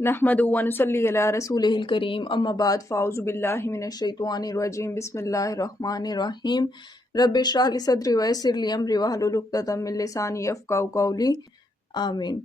नहमदु व नुसल्ली अला रसूलिहिल करीम अम्मा बाद फ़ाउज़ु बिल्लाहि मिनश शैतानिर रजीम बिस्मिल्लाहिर रहमानिर रहीम रब्बि इश्रह ली सदरी व यस्सिर ली अमरी वहलुल उक़दतम मिन लिसानी यफ़क़हू क़ौली आमीन।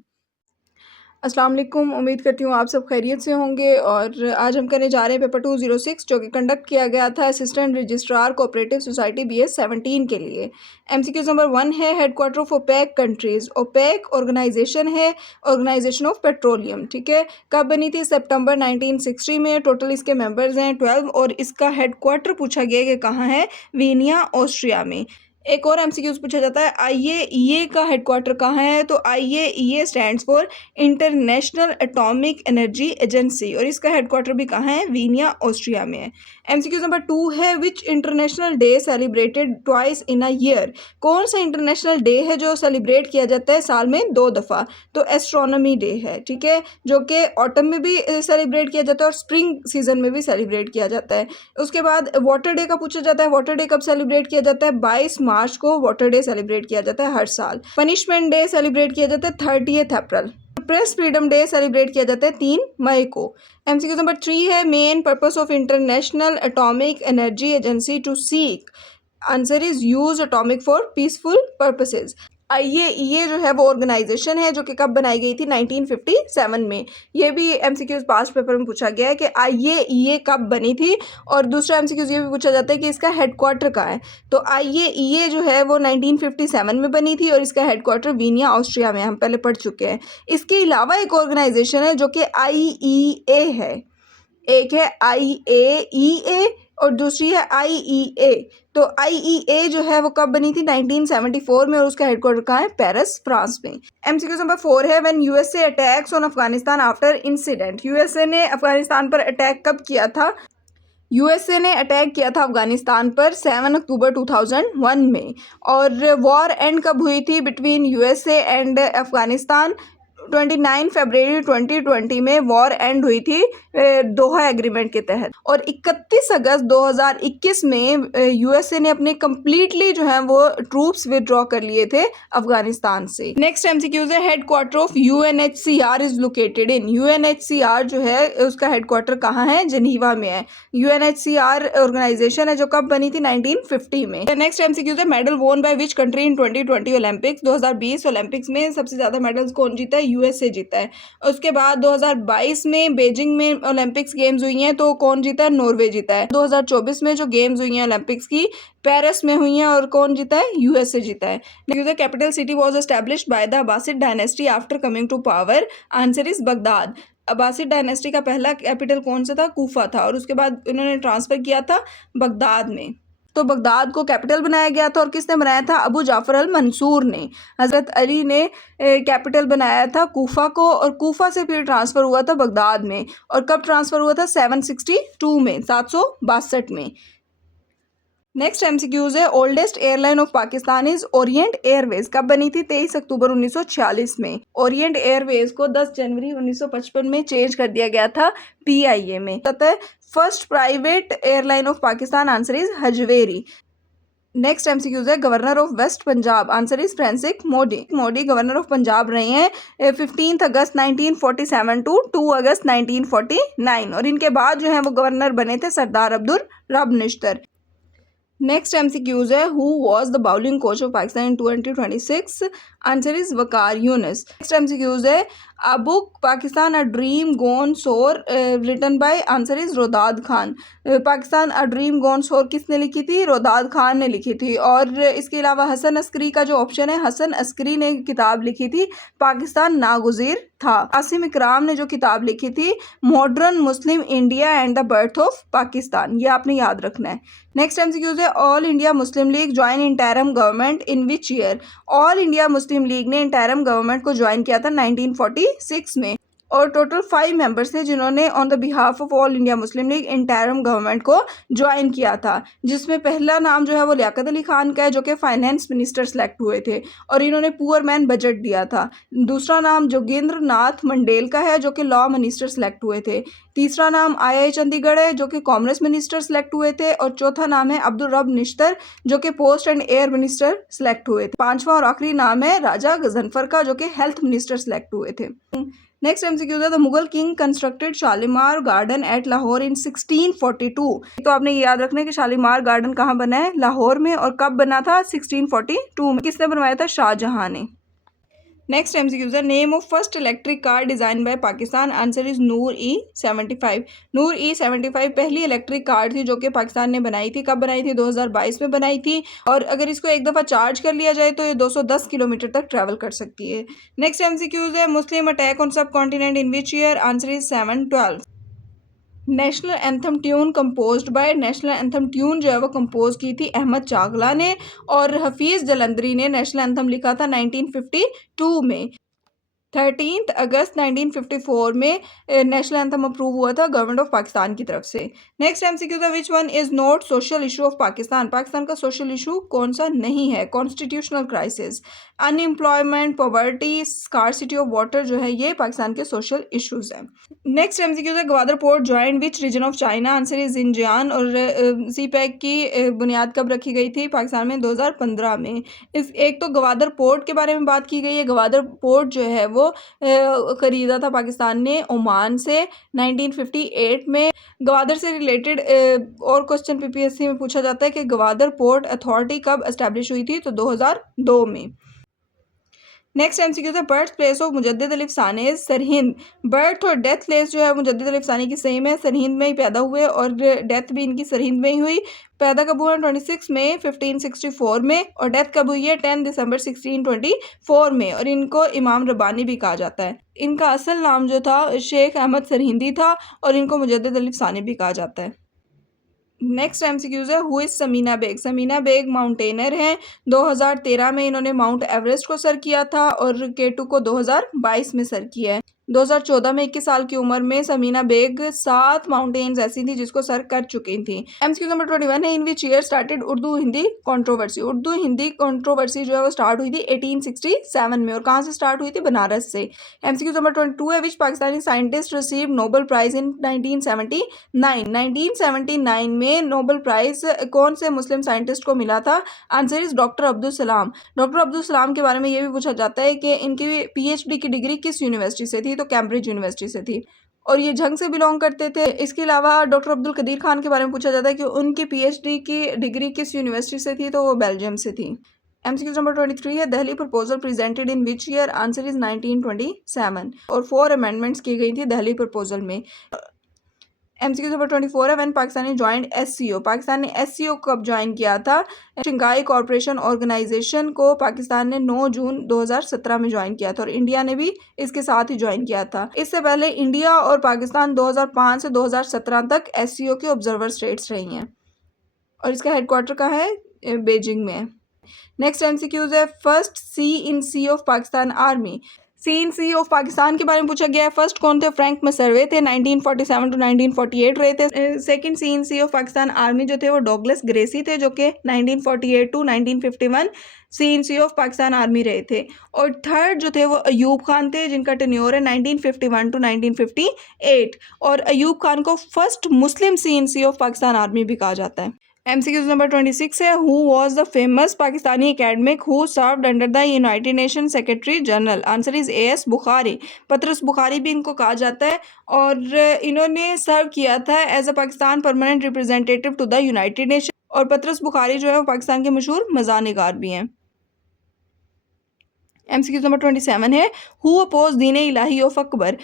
अस्सलाम वालेकुम, उम्मीद करती हूँ आप सब खैरियत से होंगे। और आज हम करने जा रहे हैं पेपर 206 जो कि कंडक्ट किया गया था assistant registrar cooperative society BS 17 के लिए। MCQ नंबर 1 है headquarter of OPEC countries. OPEC organisation है, ऑर्गेनाइजेशन ऑफ पेट्रोलियम, ठीक है। कब बनी थी? सितंबर 1960 में। टोटल इसके मेंबर्स हैं 12 और इसका हेडक्वार्टर पूछा गया कि कहाँ है? वियना, ऑस्ट्रिया में। एक और MCQ पूछा जाता है IAEA का हेडक्वार्टर कहाँ है? तो IAEA stands for international atomic energy agency और इसका हेडक्वार्टर भी कहाँ है? वियना, ऑस्ट्रिया में है। MCQ नंबर 2 है विच international day celebrated twice in a year. कौन सा इंटरनेशनल डे है जो सेलिब्रेट किया जाता है साल में 2 दफ़ा? तो एस्ट्रोनॉमी डे है, ठीक है, जो कि ऑटम में भी सेलिब्रेट किया जाता है और स्प्रिंग सीजन में भी सेलिब्रेट किया जाता है। उसके बाद वाटर डे का पूछा जाता है। वाटर डे कब सेलिब्रेट किया जाता है? 22 मार्च को वाटर डे सेलिब्रेट किया जाता है हर साल। पनिशमेंट डे सेलिब्रेट किया जाता है 30 अप्रैल। प्रेस फ्रीडम डे सेलिब्रेट किया जाता है 3 मई को। MCQ नंबर 3 है main purpose of international atomic energy agency to seek. Answer is use atomic for peaceful purposes. IAEA जो है वो ऑर्गेनाइजेशन है जो कि कब बनाई गई थी? 1957 में। ये भी MCQ पास्ट पेपर में पूछा गया है कि IAEA कब बनी थी। और दूसरा MCQ ये भी पूछा जाता है कि इसका हेडक्वार्टर कहाँ है। तो IAEA जो है वो 1957 में बनी थी और इसका हेडक्वार्टर वियना, ऑस्ट्रिया में, हम पहले पढ़ चुके हैं। इसके अलावा एक ऑर्गेनाइजेशन है जो कि IEA है। एक है IAEA और दूसरी है IEA। तो IEA जो है वो कब बनी थी? 1974 में और उसका हेडक्वार्टर कहाँ है? पेरिस, फ्रांस में। MCQ नंबर 4 है when USA attacks on Afghanistan after incident. USA ने अफगानिस्तान पर अटैक कब किया था? USA ने अटैक किया था अफगानिस्तान पर 7 अक्टूबर 2001 में। और वॉर एंड कब हुई थी बिटवीन USA एंड अफगानिस्तान? 29 फरवरी 2020 में वॉर एंड हुई थी दोहा एग्रीमेंट के तहत। और 31 अगस्त 2021 में USA ने अपने कंप्लीटली जो है वो ट्रूप्स विदड्रॉ कर लिए थे अफगानिस्तान से। नेक्स्ट MCQ है headquarter of UNHCR is located in. UNHCR जो है उसका हेडक्वार्टर कहाँ है? जिनीवा में है। UNHCR ऑर्गेनाइजेशन है जो कब बनी थी? 1950 में। नेक्स्ट MCQ है मेडल वोन by which country in 2020 Olympics. 2020 Olympics में सबसे ज्यादा मेडल्स कौन जीता है? USA जीता है। उसके बाद 2022 में बीजिंग में ओलंपिक्स गेम्स हुई हैं तो कौन जीता है? नॉर्वे जीता है। 2024 में जो गेम्स हुई हैं ओलंपिक्स की पेरिस में हुई हैं और कौन जीता है? USA जीता है। The capital city was established by the Abbasid dynasty after coming to power. Answer is Baghdad. Abbasid dynasty का पहला कैपिटल कौन सा था? कूफा था और उसके बाद उन्होंने ट्रांसफर किया था बगदाद में। तो बगदाद को कैपिटल बनाया गया था और किसने बनाया था? अबू जाफर अल मंसूर ने। हज़रत अली ने कैपिटल बनाया था कूफा को और कूफा से फिर ट्रांसफ़र हुआ था बगदाद में। और कब ट्रांसफ़र हुआ था? 762 में, 762 में। नेक्स्ट MCQs है oldest airline of Pakistan is Orient Airways. कब बनी थी? 23 अक्टूबर 1946 में। ओरिएंट एयरवेज को 10 जनवरी 1955 में चेंज कर दिया गया था PIA में। First private airline of Pakistan. Answer is Hajveri. Next MCQs है governor of west Punjab. Answer is Francis Mudie. Mudie governor of Punjab रहे हैं 15 अगस्त 1947 टू 2 अगस्त 1949 और इनके बाद जो है वो गवर्नर बने थे सरदार अब्दुल रब निश्तर। नेक्स्ट MCQs है who was the bowling coach of Pakistan in 2026। Answer is Waqar Younis. Next MCQs है a book Pakistan a dream gone sour written by. Answer is Roedad Khan. Pakistan a dream gone sour किसने लिखी थी? रोदाद खान ने लिखी थी। और इसके अलावा हसन अस्करी का जो ऑप्शन है, हसन अस्करी ने किताब लिखी थी पाकिस्तान नागुज़ीर था। आसिम इकराम ने जो किताब लिखी थी modern Muslim India and the birth of Pakistan, ये आपने याद रखना है। नेक्स्ट MCQs है all India Muslim league join interim government in which year. All India Muslim league ने इंटरिम गवर्नमेंट को ज्वाइन किया था 1946 में। और टोटल 5 मेंबर्स थे जिन्होंने on the behalf of all India Muslim league interim government को ज्वाइन किया था, जिसमें पहला नाम जो है वो लियाकत अली खान का है जो कि फाइनेंस मिनिस्टर सेलेक्ट हुए थे और इन्होंने पुअर मैन बजट दिया था। दूसरा नाम जोगेंद्र नाथ मंडेल का है जो कि लॉ मिनिस्टर सेलेक्ट हुए थे। तीसरा नाम II चंडीगढ़ है जो कि कॉमर्स मिनिस्टर सेलेक्ट हुए थे। और चौथा नाम है अब्दुल रब निश्तर जो कि post and air minister select हुए थे। पांचवा और आखिरी नाम है राजा गजनफर का जो कि हेल्थ मिनिस्टर सेलेक्ट हुए थे। नेक्स्ट एमसीक्यू है, the Mughal king constructed Shalimar garden at Lahore in 1642। तो आपने ये याद रखना है कि शालीमार गार्डन कहाँ बना है, लाहौर में, और कब बना था, 1642 में। किसने बनवाया था, शाहजहां ने। नेक्स्ट एमसीक्यू है, name of first electric car design by Pakistan, answer is Noor E75। Noor E75 पहली इलेक्ट्रिक कार थी जो कि पाकिस्तान ने बनाई थी। कब बनाई थी, 2022 में बनाई थी। और अगर इसको एक दफ़ा चार्ज कर लिया जाए तो ये 210 किलोमीटर तक ट्रैवल कर सकती है। नेक्स्ट एमसीक्यूज है, मुस्लिम अटैक ऑन सब continent in which year, answer is 712। National anthem tune composed bye, national anthem tune जो है वो कंपोज की थी अहमद चागला ने, और हफीज़ जलंधरी ने नेशनल एंथम लिखा था 1952 में। 13 अगस्त 1954 में नेशनल एंथम अप्रूव हुआ था गवर्नमेंट ऑफ पाकिस्तान की तरफ से। नेक्स्ट एमसीक्यू था, which one is not social issue of Pakistan, Pakistan का सोशल इशू कौन सा नहीं है, constitutional crisis, unemployment, poverty, scarcity of water जो है ये पाकिस्तान के सोशल इशूज हैं। नेक्स्ट एमसीक्यू है, Gwadar port join which region of China, answer is Jinjiang. और सी पैक की बुनियाद कब रखी गई थी पाकिस्तान में, 2015 में। इस एक तो ग्वादर पोर्ट के बारे में बात की गई है। ग्वादर पोर्ट जो है वो खरीदा था पाकिस्तान ने ओमान से 1958 में। ग्वादर से रिलेटेड और क्वेश्चन पीपीएससी में पूछा जाता है कि ग्वादर पोर्ट अथॉरिटी कब एस्टैब्लिश हुई थी, तो 2002 में। नेक्स्ट एमसीक्यू था, birth place of Mujaddid Ali Afsane is Sirhind. Birth और डेथ प्लेस जो है मुजद्दिद अली अफसाने की सेम है, सरहिंद में ही पैदा हुए और डेथ भी इनकी सरहिंद में ही हुई। पैदा कब हुआ, 26 मई 1564 में, और डेथ कब हुई है, 10 दिसंबर 1624 में। और इनको इमाम रब्बानी भी कहा जाता है। इनका असल नाम जो था शेख अहमद सरहिंदी था, और इनको मुजद्दिद अली अफसाने भी कहा जाता है। नेक्स्ट एमसीक्यूज है, who is Samina Baig. Samina Baig mountaineer हैं। 2013 में इन्होंने माउंट एवरेस्ट को सर किया था, और केटू को 2022 में सर किया है। 2014 में 21 साल की उम्र में समीना बेग 7 माउंटेन्स ऐसी थी जिसको सर कर चुकी थी। एमसीक्यू नंबर 21 है, in which year started Urdu Hindi controversy. Urdu Hindi controversy जो है वो स्टार्ट हुई थी 1867 में, और कहाँ से स्टार्ट हुई थी, बनारस से। एमसीक्यू नंबर 22 है, which Pakistani scientist receive Nobel prize in 1979। 1979 में नोबेल प्राइज कौन से मुस्लिम साइंटिस्ट को मिला था, answer is doctor Abdul Salam. Doctor Abdul Salam के बारे में ये भी पूछा जाता है कि इनकी पीएचडी की डिग्री किस यूनिवर्सिटी से थी, तो कैम्ब्रिज यूनिवर्सिटी से थी, और ये जंग से बिलोंग करते थे। इसके अलावा डॉक्टर अब्दुल कदीर खान के बारे में पूछा जाता है कि उनकी पीएचडी की डिग्री किस यूनिवर्सिटी से थी, तो वो बेल्जियम से थी। एमसीक्यू नंबर 23 है, Delhi proposal presented in which year, answer is 1927, और 4 अमेंडमेंट्स की गई थी दिल्ली प्रपोजल में। एमसीक्यू नंबर 24 है, when Pakistani joint SCO. Pakistan ने एससीओ कब ज्वाइन किया था, शंघाई कॉरपोरेशन ऑर्गेनाइजेशन को पाकिस्तान ने 9 जून 2017 में ज्वाइन किया था, और इंडिया ने भी इसके साथ ही ज्वाइन किया था। इससे पहले इंडिया और पाकिस्तान 2005 से 2017 तक एससीओ के ऑब्जर्वर स्टेट्स रही हैं, और इसका हेडक्वार्टर कहाँ है, बीजिंग में है। नेक्स्ट एमसीक्यूज है, first C-in-C of Pakistan army. C-in-C of Pakistan के बारे में पूछा गया है। फर्स्ट कौन थे, फ्रैंक मसर्वे थे, 1947 टू 1948 रहे थे। Second C-in-C of Pakistan army जो थे वो डॉगलस ग्रेसी थे, जो कि 1948 to 1951 C-in-C of Pakistan army रहे थे। और थर्ड जो थे वो अयूब खान थे, जिनका टेन्योर है 1951 टू 1958, और अयूब खान को first Muslim C-in-C of Pakistan army भी कहा जाता है। एमसीक्यू नंबर 26 है, who was the famous Pakistani academic who served under the United nation secretary general, answer is A.S. Bukhari. पतरस बुखारी भी इनको कहा जाता है, और इन्होंने सर्व किया था as a Pakistan permanent representative to the United Nation, और पतरस बुखारी जो है वो पाकिस्तान के मशहूर मज़ाह-निगार भी हैं। एमसीक्यू नंबर 27 है, who oppose Deen Ilahi of Akbar.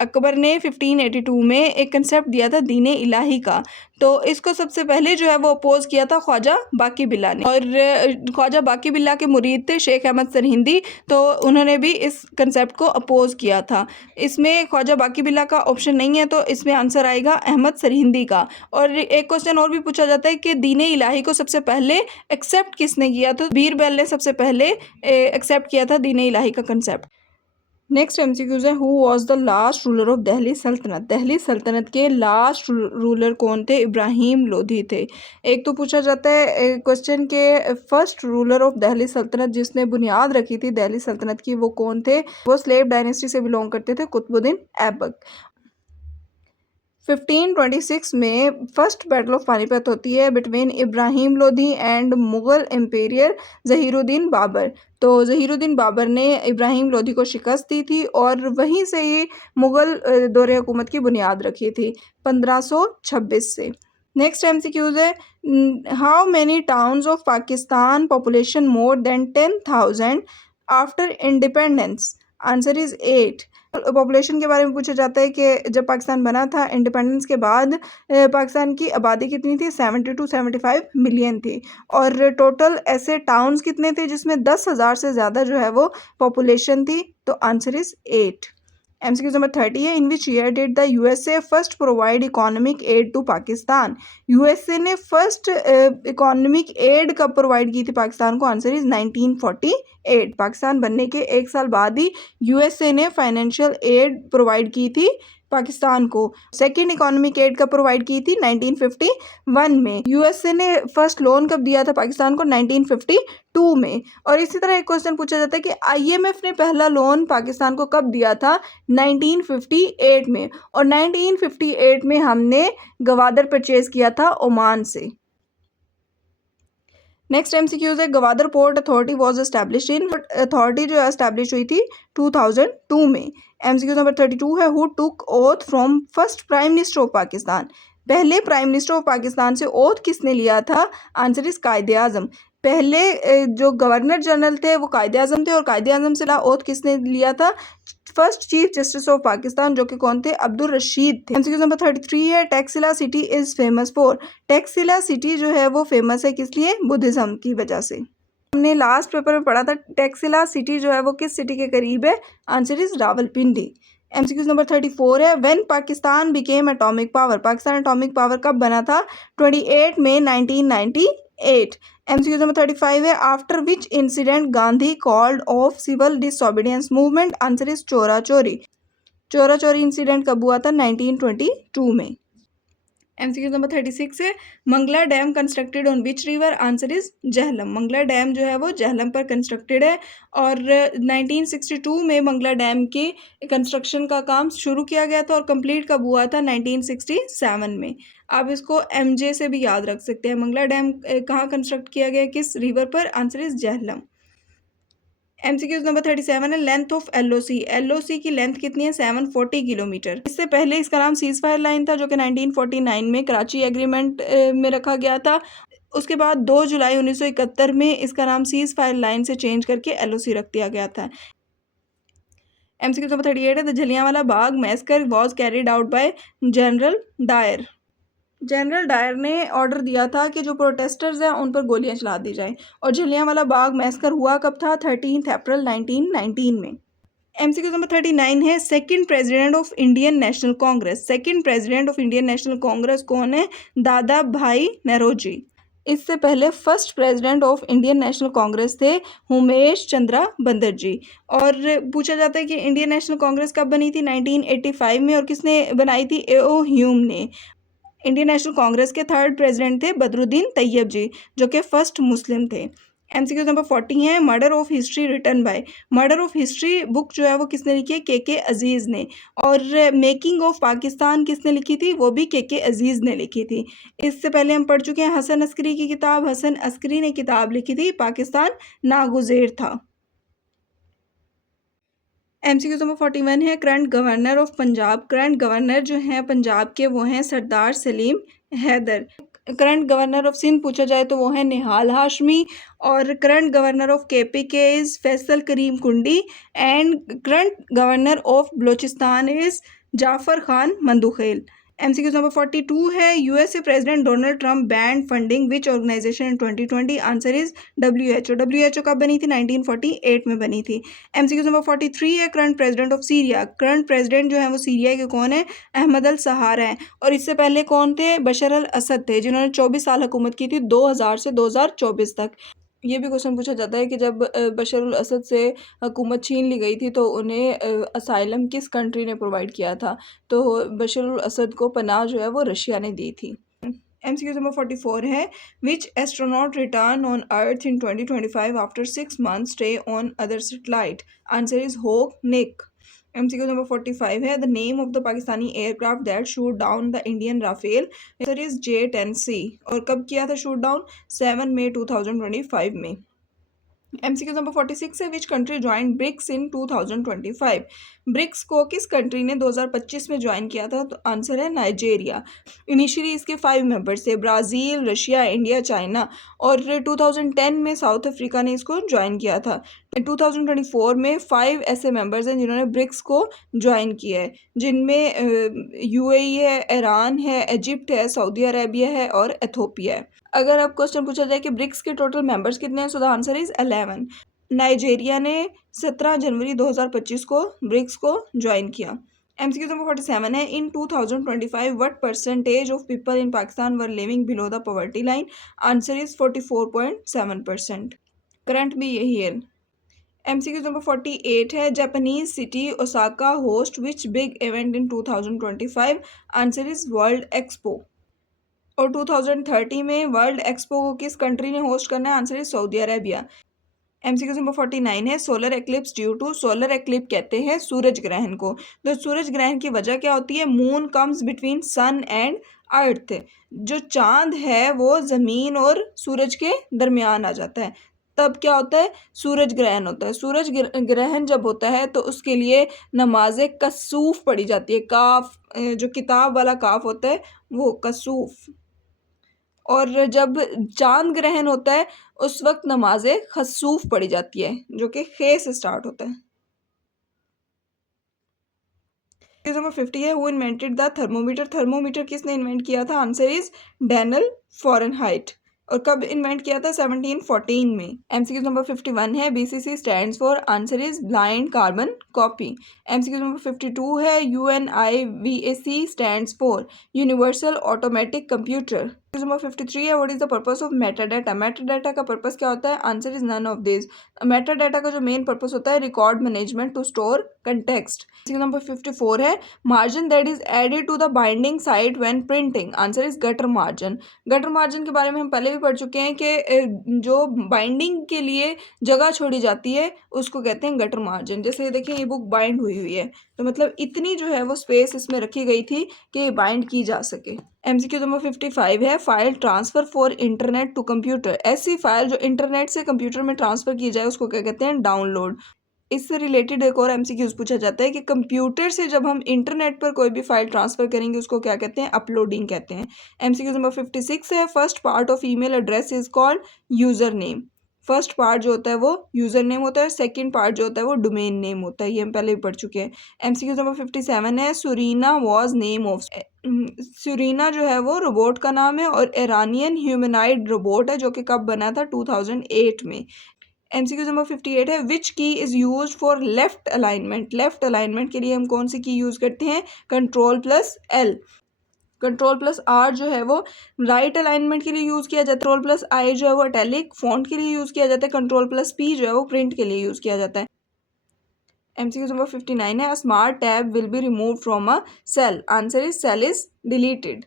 Akbar ने 1582 में एक कंसेप्ट दिया था दीन इलाही का, तो इसको सबसे पहले जो है वो अपोज किया था ख्वाजा बाकी बिल्ला ने, और ख्वाजा बाकी बिल्ला के मुरीद थे शेख अहमद सरहिंदी, तो उन्होंने भी इस कंसेप्ट को अपोज किया था। इसमें ख्वाजा बाकी बिल्ला का ऑप्शन नहीं है, तो इसमें आंसर आएगा अहमद सरहिंदी का। और एक क्वेश्चन और भी पूछा जाता है कि दीन इलाही को सबसे पहले एक्सेप्ट किसने किया, तो बीरबल ने सबसे पहले एक्सेप्ट किया था दीन इलाही का कंसेप्ट। नेक्स्ट एमसीक्यूज है, who was the last ruler of Delhi सल्तनत। दिल्ली सल्तनत के लास्ट रूलर कौन थे, इब्राहिम लोधी थे। एक तो पूछा जाता है क्वेश्चन के फर्स्ट रूलर ऑफ दिल्ली सल्तनत जिसने बुनियाद रखी थी दिल्ली सल्तनत की, वो कौन थे, वो स्लेव डायनेस्टी से बिलोंग करते थे, कुतुबुद्दीन ऐबक। 1526 में फर्स्ट बैटल ऑफ पानीपत होती है between Ibrahim Lodhi and Mughal emperor Zahiruddin Babur. तो ज़हीरुद्दीन बाबर ने इब्राहिम लोधी को शिकस्त दी थी और वहीं से ही मुगल दौरे हुकूमत की बुनियाद रखी थी 1526 से। नेक्स्ट एमसीक्यूज है, how many towns of Pakistan population more than 10,000 after independence? Answer is 8। Population के बारे में पूछा जाता है कि जब पाकिस्तान बना था इंडिपेंडेंस के बाद पाकिस्तान की आबादी कितनी थी? 70 to 75 मिलियन थी। और टोटल ऐसे टाउन्स कितने थे जिसमें 10,000 से ज़्यादा जो है वो पॉपुलेशन थी? तो आंसर इज 8। एमसीक्यू नंबर 30 है, in which year did the USA first provide economic aid to Pakistan? USA ने फर्स्ट इकोनॉमिक एड कब प्रोवाइड की थी पाकिस्तान को? Answer is 1948। पाकिस्तान बनने के एक साल बाद ही यूएसए ने फाइनेंशियल एड प्रोवाइड की थी पाकिस्तान को। सेकेंड इकोनॉमिक एड कब प्रोवाइड की थी? 1951 में। यूएसए ने फर्स्ट लोन कब दिया था पाकिस्तान को? 1952 में। और इसी तरह एक क्वेश्चन पूछा जाता है कि आईएमएफ ने पहला लोन पाकिस्तान को कब दिया था? 1958 में। और 1958 में हमने गवादर परचेज किया था ओमान से। नेक्स्ट एमसीक्यूज है, Gwadar port authority was established in? Authority जो है एस्टैब्लिश हुई थी 2002 में। एमसीक्यू नंबर 32 है, who took oath from first prime minister of Pakistan? पहले प्राइम मिनिस्टर ऑफ पाकिस्तान से ओथ किसने लिया था? आंसर इज कायदे आजम। पहले जो गवर्नर जनरल थे वो कायदे आजम थे और कायदे आजम से ओथ किसने लिया था? First chief justice of Pakistan जो कि कौन थे? अब्दुल रशीद थे। एमसीक्यू नंबर 33 है, Taxila city is famous for? Taxila city जो है वो फेमस है किस लिए? बुद्धिज्म की वजह से। हमने लास्ट पेपर में पढ़ा था टैक्सिला सिटी जो है वो किस सिटी के करीब है? Answer is Rawalpindi. MCQ number 34 है, when Pakistan became atomic power? Pakistan atomic power कब बना था? 28 मई 1998। एमसीक्यू नंबर 35 है, after which incident Gandhi called off civil disobedience movement? Answer is Chaura Chauri. चोरा चोरी इंसिडेंट कब हुआ था? 1922 में। एमसीक्यू नंबर 36 है, Mangla dam constructed on which river? Answer is Jhelum. Mangla dam जो है वो झेलम पर कंस्ट्रक्टेड है और 1962 में मंगला डैम की कंस्ट्रक्शन का काम शुरू किया गया था और कंप्लीट कब हुआ था? 1967 में। आप इसको एमजे से भी याद रख सकते हैं। मंगला डैम कहाँ कंस्ट्रक्ट किया गया, किस रिवर पर? Answer is Jhelum. MCQs number 37 है, लेंथ ऑफ एलओसी? एलओसी की लेंथ कितनी है? 740 किलोमीटर। इससे पहले इसका नाम सीज फायर लाइन था जो कि 1949 में कराची एग्रीमेंट में रखा गया था। उसके बाद 2 जुलाई 1971 में इसका नाम सीज फायर लाइन से चेंज करके एलओसी रख दिया गया था। एमसीक्यू नंबर 38 है, the Jallianwala Bagh massacre was carried out by General Dyer? General Dyer ने ऑर्डर दिया था कि जो प्रोटेस्टर्स हैं उन पर गोलियां चला दी जाएं और जलियांवाला बाग मैसकर हुआ कब था? 13 अप्रैल 1919 में। एमसीक्यू नंबर 39 है, second president of Indian national Congress? Second president of Indian national Congress कौन है? दादा भाई नौरोजी। इससे पहले first president of Indian national Congress थे उमेश चंद्रा बनर्जी। और पूछा जाता है कि इंडियन नेशनल कांग्रेस कब बनी थी? 1985 में। और किसने बनाई थी? ए.ओ. ह्यूम ने। इंडियन नेशनल कांग्रेस के थर्ड प्रेसिडेंट थे बदरुद्दीन तैयब जी जो कि फर्स्ट मुस्लिम थे। एमसीक्यू नंबर 40 है, murder of history written by? Murder of history book जो है वो किसने लिखी है? के अजीज़ ने। और मेकिंग ऑफ पाकिस्तान किसने लिखी थी? वो भी के अजीज़ ने लिखी थी। इससे पहले हम पढ़ चुके हैं हसन अस्करी की किताब। हसन अस्करी ने किताब लिखी थी पाकिस्तान नागुज़ेर था। एमसीक्यू नंबर 41 है, current governor of Punjab? Current governor जो हैं पंजाब के वो हैं Sardar Saleem Haider. Current governor of Sindh पूछा जाए तो वो है निहाल हाशमी। और करंट गवर्नर ऑफ केपी के is Faisal Karim Kundi and current governor of Balochistan is Jafar Khan Mandokhail. MCQ number 42 है, USA president Donald Trump banned funding which organisation in 2020? Answer is WHO. WHO कब बनी थी? 1948 में बनी थी। एमसीक्यू नंबर 43 है, current president of Syria? Current president जो है वो सीरिया के कौन है? अहमद अल सहारा है। और इससे पहले कौन थे? बशर अल असद थे जिन्होंने 24 साल हुकूमत की थी 2000 से 2024 तक। ये भी क्वेश्चन पूछा जाता है कि जब बशर अल असद से हुकूमत छीन ली गई थी तो उन्हें असाइलम किस कंट्री ने प्रोवाइड किया था? तो बशर अल असद को पनाह जो है वो रशिया ने दी थी। एमसीक्यू नंबर 44 है, which astronaut return on earth in 2025 after 6 months stay on other satellite? Answer is hope nick. MCQ number 45 है, the name of the Pakistani aircraft that shoot down the Indian Rafale, answer is J-10C। और कब किया था shoot down? 7 मई 2025 में। MCQ number 46 है, which country join BRICS in 2025। BRICS को किस country ने 2025 में ज्वाइन किया था? तो आंसर है नाइजेरिया। इनिशियली इसके 5 मेंबर्स थे, ब्राज़ील, रशिया, इंडिया, चाइना, और 2010 में साउथ अफ्रीका ने इसको ज्वाइन किया था। 2024 में 5 ऐसे मेंबर्स हैं जिन्होंने ब्रिक्स को ज्वाइन किया है, जिनमें UAE है, ईरान है, इजिप्ट है, सऊदी अरेबिया है और एथोपिया है। अगर अब क्वेश्चन पूछा जाए कि ब्रिक्स के टोटल मेंबर्स कितने हैं, so the answer is 11। Nigeria ने 17 जनवरी 2025 को ब्रिक्स को ज्वाइन किया। MCQ नंबर 47 है, इन 2025 what percentage of people in Pakistan were living below the poverty line? Answer is 44.7%। Current भी यही है। MCQ नंबर 48 है, Japanese city Osaka host which big event in 2025? Answer is world expo. और 2030 में world expo को किस country ने host करना है? Answer is Saudi Arabia. MCQ number 49 है, solar eclipse due to? Solar eclipse कहते हैं सूरज ग्रहण को। तो सूरज ग्रहण की वजह क्या होती है? Moon comes between sun and earth. जो चांद है वो जमीन और सूरज के दरमियान आ जाता है, तब क्या होता है? सूरज ग्रहण होता है। सूरज ग्रहण जब होता है तो उसके लिए नमाज कसूफ पढ़ी जाती है। काफ, जो किताब वाला काफ होता है वो कसूफ। और जब चांद ग्रहण होता है उस वक्त नमाज खसूफ पढ़ी जाती है, जो कि खे से स्टार्ट होता है। नंबर 50 है, who invented the thermometer? Thermometer किसने इन्वेंट किया था? Answer is Daniel Fahrenheit. और कब इन्वेंट किया था? 1714 में। MCQ नंबर 51 है, BCC stands for? Answer is blind carbon copy. MCQ number 52 है, UNIVAC stands for? Universal automatic computer. Number 53 है, what is the purpose of metadata? Metadata का purpose क्या होता है? Answer is none of this. Metadata का जो main purpose होता है record management to store context. Number 54 है, margin that is added to the binding side when printing? Answer is gutter margin. Gutter margin के बारे में हम पहले भी पढ़ चुके हैं कि जो बाइंडिंग के लिए जगह छोड़ी जाती है उसको कहते हैं गटर मार्जिन। जैसे देखिए ये बुक बाइंड हुई हुई है, तो मतलब इतनी जो है वो स्पेस इसमें रखी गई थी कि बाइंड की जा सके। MCQ नंबर 55 है, file transfer for internet to computer? ऐसी फाइल जो इंटरनेट से कंप्यूटर में ट्रांसफर की जाए उसको क्या कहते हैं? डाउनलोड। इससे रिलेटेड एक और MCQs पूछा जाता है कि कंप्यूटर से जब हम इंटरनेट पर कोई भी फाइल ट्रांसफर करेंगे उसको क्या कहते हैं? अपलोडिंग कहते हैं। MCQ नंबर 56 है, first part of email address is called user name. First part जो होता है वो यूजर नेम होता है, सेकंड पार्ट जो होता है वो डोमेन नेम होता है, ये हम पहले भी पढ़ चुके हैं। MCQ नंबर 57 है, सुरीना वॉज नेम ऑफ? सुरीना जो है वो रोबोट का नाम है और ईरानियन ह्यूमनाइड रोबोट है, जो कि कब बना था? 2008 में। MCQ नंबर 58 है, which key is use for left alignment? Left alignment के लिए हम कौन सी की यूज करते हैं? Ctrl+L। Ctrl+R जो है वो राइट अलाइनमेंट के लिए यूज किया जाता है। Ctrl+I जो है वो इटैलिक फॉन्ट के लिए यूज किया जाता है। Ctrl+P जो है वो प्रिंट के लिए यूज किया जाता है। MCQ नंबर 59 है, smart tab will be remove from a cell? Answer is cell is deleted.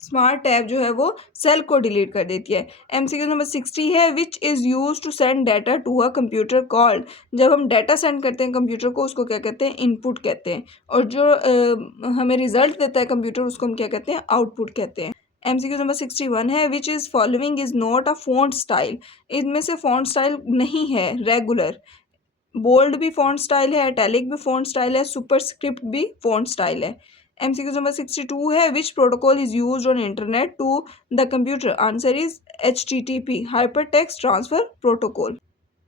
Smart tab जो है वो सेल को डिलीट कर देती है। MCQ नंबर 60 है, which is use to send data to a computer called? जब हम डाटा सेंड करते हैं कंप्यूटर को उसको क्या कहते हैं? इनपुट कहते हैं। और जो हमें रिजल्ट देता है कंप्यूटर उसको हम क्या कहते हैं? आउटपुट कहते हैं। MCQ नंबर 61 है, which is following is not a font style? इनमें से फॉन्ट स्टाइल नहीं है रेगुलर। बोल्ड भी फॉन्ट स्टाइल है, इटैलिक भी फॉन्ट स्टाइल है, सुपरस्क्रिप्ट भी फॉन्ट स्टाइल है। MCQ नंबर 62 है, which protocol is used on internet to the computer? Answer is HTTP, hypertext transfer protocol.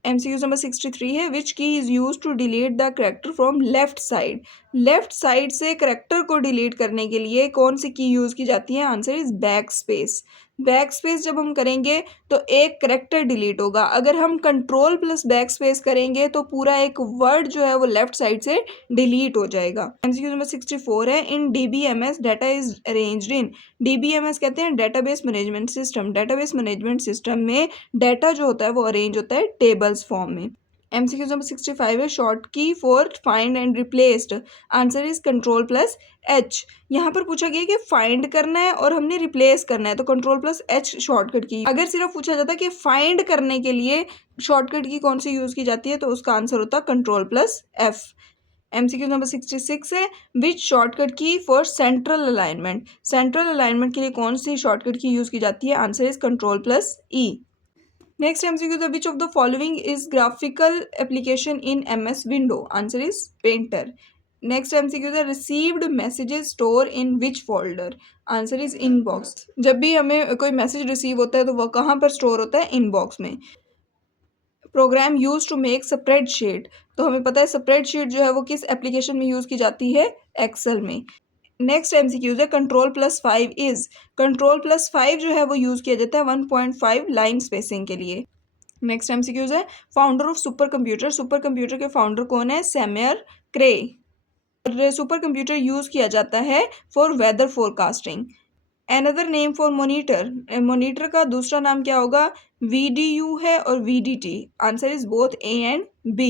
MCQ number 63 है, which key is use to delete the character from left side? Left side से character को delete करने के लिए कौन सी की use की जाती है? Answer is back space. Back space जब हम करेंगे तो एक करेक्टर डिलीट होगा। अगर हम Ctrl+बैक स्पेस करेंगे तो पूरा एक वर्ड जो है वो लेफ्ट साइड से डिलीट हो जाएगा। MCQ नंबर 64 है, इन DBMS data is arranged in? DBMS कहते हैं database management system. Database management system में डाटा जो होता है वो अरेंज होता है टेबल्स फॉर्म में। MCQ नंबर 65 है, शॉर्ट की for find and replaced? Answer is Ctrl+H। यहाँ पर पूछा गया कि फाइंड करना है और हमने रिप्लेस करना है, तो Ctrl+H शॉर्टकट की। अगर सिर्फ पूछा जाता कि फाइंड करने के लिए शॉर्टकट की कौन सी यूज की जाती है तो उसका आंसर होता Ctrl+F। MCQ नंबर 66 है, विच शॉर्टकट की for central alignment, central alignment के लिए कौन सी शॉर्टकट की यूज की जाती है? Answer is Ctrl+E। Next MCQ है, which of the following is graphical application in MS window? Answer is painter. Next MCQ है, received messages store in which folder? Answer is inbox. जब भी हमें कोई मैसेज रिसीव होता है तो वह कहाँ पर स्टोर होता है? इनबॉक्स में। Program use to make spreadsheet, तो हमें पता है स्प्रेडशीट जो है वो किस एप्लीकेशन में यूज की जाती है? एक्सेल में। नेक्स्ट MCQ है, Ctrl+5 इज, Ctrl+5 जो है वो यूज किया जाता है 1.5 लाइन स्पेसिंग के लिए। नेक्स्ट MCQ है, founder of super computer, super computer के फाउंडर कौन है? सैम्यर क्रे। और सुपर कंप्यूटर यूज किया जाता है for weather forecasting. Another name for monitor, monitor का दूसरा नाम क्या होगा? VDU है और VDT। Answer is both A and B।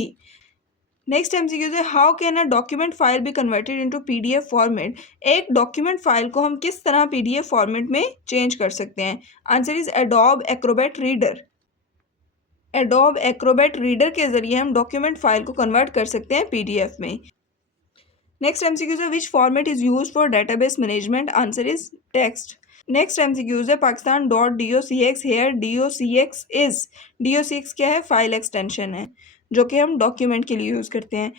Next MCQ है, how can a document file be converted into PDF format? एक डॉक्यूमेंट फाइल को हम किस तरह PDF फॉर्मेट में चेंज कर सकते हैं? Answer is adobe Acrobat reader. Adobe Acrobat reader के जरिए हम डॉक्यूमेंट फाइल को कन्वर्ट कर सकते हैं PDF में। नेक्स्ट MCQ है, विच format is use for database management? Answer is text. Next MCQ है, Pakistan.docx हेयर DOCX क्या है? फाइल एक्सटेंशन है जो कि हम डॉक्यूमेंट के लिए यूज करते हैं।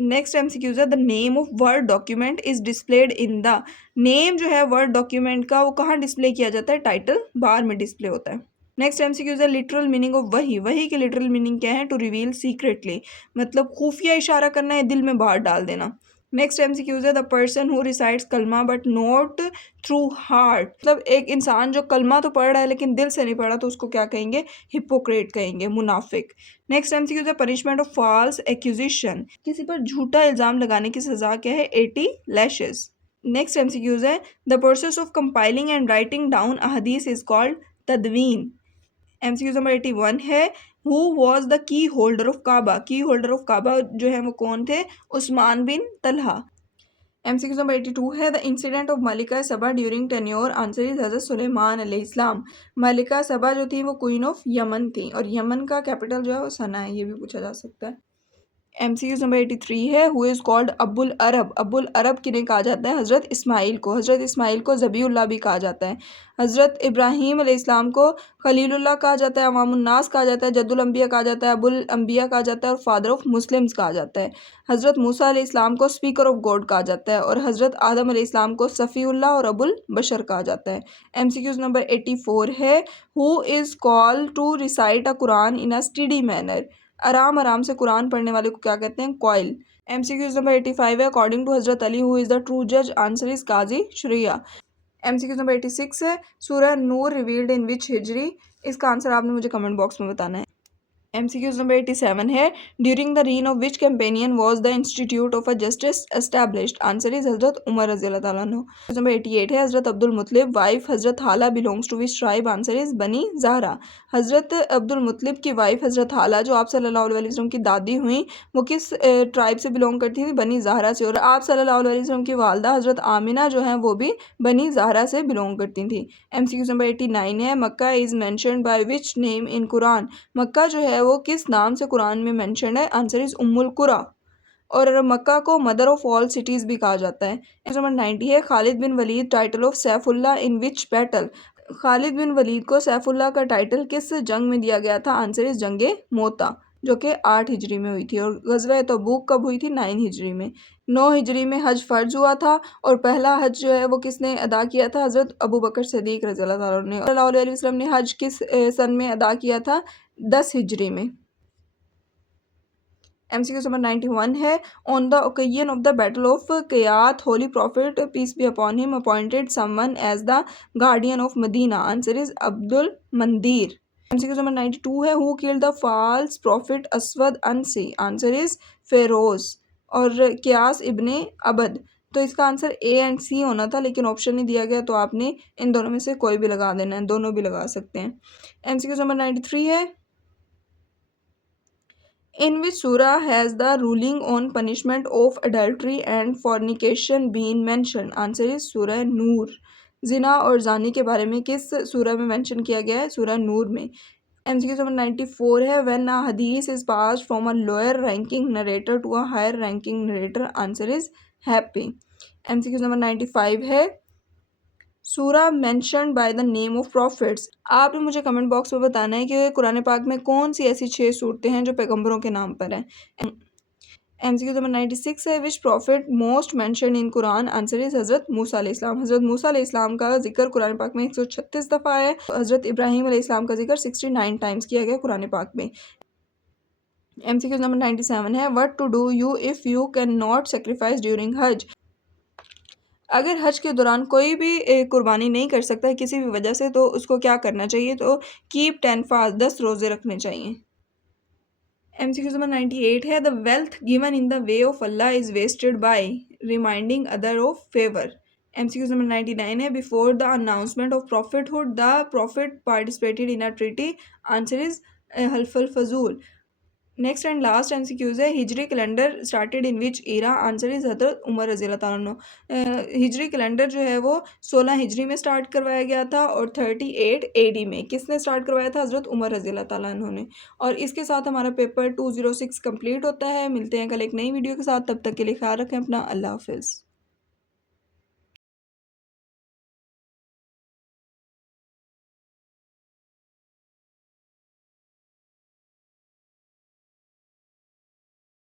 नेक्स्ट MCQ है, the name of word document is displayed in the, name जो है वर्ड डॉक्यूमेंट का वो कहाँ डिस्प्ले किया जाता है? टाइटल बार में डिस्प्ले होता है। नेक्स्ट MCQ है, लिटरल मीनिंग ऑफ वही, वही के लिटरल मीनिंग क्या है? टू रिवील सीक्रेटली, मतलब खुफिया इशारा करना है, दिल में बात डाल देना। नेक्स्ट MCQ है, द पर्सन हु रिसाइट्स कलमा बट नॉट थ्रू हार्ट, मतलब एक इंसान जो कलमा तो पढ़ रहा है लेकिन दिल से नहीं पढ़ा तो उसको क्या कहेंगे? हिपोक्रेट कहेंगे, मुनाफिक। नेक्स्ट MCQ है, पनिशमेंट ऑफ फॉल्स एक्यूजिशन, किसी पर झूठा इल्जाम लगाने की सजा क्या है? 80 लैशेस। नेक्स्ट MCQ है, the process of compiling and writing down a हदीस is called tadween. MCQ number 81 है, who was the key holder of Kaaba, key holder of Kaaba जो है वो कौन थे? उस्मान बिन तलहा। MCQ नंबर 82 है, the incident of Malika Saba during tenure? Answer is Hazrat Sulaiman अलैहिस्सलाम। मलिका सबा जो थी वो क्वीन ऑफ यमन थी और यमन का कैपिटल जो है वो सना है, ये भी पूछा जा सकता है। MCQ नंबर 83 है, हु इज़ कॉल्ड अब्बुल अरब, अब्बुल अरब किन्हें कहा जाता है? हज़रत इस्माइल को, हज़रत इस्माइल को ज़बीउल्लाह भी कहा जाता है। हज़रत इब्राहीम अलैहिस्सलाम को खलीलुल्लाह कहा जाता है, अवामुन्नास कहा जाता है, जद्दुल अंबिया कहा जाता है, अबुल अंबिया कहा जाता है और फादर ऑफ मुस्लिम्स कहा जाता है। हज़रत मूसा अलैहिस्सलाम को स्पीकर ऑफ गॉड कहा जाता है और हज़रत आदम अलैहिस्सलाम को सफ़ीउल्लाह और अबुल बशर कहा जाता है। MCQ नंबर 84 है, who is called to recite a Quran in a study manner? आराम आराम से कुरान पढ़ने वाले को क्या कहते हैं? कॉइल। MCQ नंबर 85 है, according to Hazrat Ali who is the true जज? Answer is Qazi Shuraih. MCQ number 86 है, सूरह नूर रिवील्ड इन विच हिजरी? इसका आंसर आपने मुझे कमेंट बॉक्स में बताना है। MCQ नंबर 87 है, during the reign of which companion was the institute of a justice established? Answer is Hazrat Umar रज़ी अल्लाह ताला अन्हु। नंबर 88 है, हजरत Abdul मुत्तलिब wife Hazrat Hala belongs to which tribe? Answer is Bani Zahra. हजरत अब्दुल मुत्तलिब की वाइफ हजरत हाला जो आप सल्लल्लाहु अलैहि वसल्लम की दादी हुई वो किस ट्राइब से बिलोंग करती थी? बनी ज़हरा से। और आप सल्लल्लाहु अलैहि वसल्लम की वालदा हजरत आमिना जो हैं वो भी बनी ज़हरा से बिलोंग करती थी। MCQ नंबर 89 है, Makkah is mentioned by which name in Quran? Makkah जो है वो किस नाम से कुरान में मेंशन है? आंसर इज उम्मुल कुरा। और मक्का को मदर ऑफ ऑल सिटीज भी कहा जाता है। नंबर 90 है, Khalid bin Walid title of Saifullah in which battle? Khalid bin Walid को सैफुल्लाह का टाइटल किस जंग में दिया गया था? आंसर इज जंगे मोता जो कि 8 हिजरी में हुई थी। और गज़वा तबूक कब हुई थी? 9 हिजरी में। 9 हिजरी में हज फ़र्ज हुआ था और पहला हज जो है वो किसने अदा किया था? हज़रत अबू बकर सिद्दीक़ रज़ी अल्लाह ताला ने। सल्लल्लाहु अलैहि वसल्लम ने हज किस सन में अदा किया था? 10 हिजरी में। MCQ नंबर 91 है, on the occasion of the battle of Qayat holy prophet peace be upon him appointed someone as the guardian of Madina? Answer is Abdul Mandir. MCQ number 92 है, who killed the false prophet Aswad Ansi? Answer is Feroz और कियास इब्ने अबद। तो इसका answer A and C होना था लेकिन option नहीं दिया गया तो आपने इन दोनों में से कोई भी लगा देना है, दोनों भी लगा सकते हैं। MCQ नंबर 93 है, in which surah has the ruling on punishment of adultery and fornication been mentioned? Answer is सूरह नूर। जिना और जानी के बारे में किस सूरह में मेंशन किया गया है? सूरह नूर में। MCQ नंबर 94 है, व्हेन अ हदीस is pass from a lower ranking narrator to a higher ranking narrator, answer is happy. MCQ number 95 है, surah mentioned by the name of prophets. आपने मुझे कमेंट बॉक्स में बताना है कि कुरान पाक में कौन सी ऐसी 6 सूरतें हैं जो पैगंबरों के नाम पर हैं। MCQ नंबर 96 है, which prophet most mention in Quran, answer is Hazrat Musa अलैहिस्सलाम। हज़रत मूसा अलैहिस्सलाम का जिक्र कुरान पाक में 136 दफ़ा है। हज़रत इब्राहीम अलैहिस्सलाम का जिक्र 69 टाइम्स किया गया कुरान पाक में। MCQ नंबर 97 है, what to do you if you can not sacrifice during Hajj. अगर हज के दौरान कोई भी कुर्बानी नहीं कर सकता है किसी भी वजह से, तो उसको क्या करना चाहिए? तो कीप 10 फास्ट, 10 रोज़े रखने चाहिए। MCQ नंबर 98 है, the wealth given in the way of Allah is wasted by reminding other of favour. MCQ number 99 है, before the announcement of prophethood the prophet participated in a treaty, answer is Hilful Fuzul. Next and last MCQs है, Hijri calendar started in which era, answer is Hazrat Umar रज़ी अल्लाह तआला अन्हु। हिजरी calendar जो है वो 16 हिजरी में start करवाया गया था और 38 AD में किसने स्टार्ट करवाया था? हज़रत उमर रज़ी अल्लाह तआला अन्हु ने। और इसके साथ हमारा पेपर 206 कंप्लीट होता है। मिलते हैं कल एक नई वीडियो के साथ, तब तक के लिए ख्याल रखें अपना। अल्लाह हाफिज़।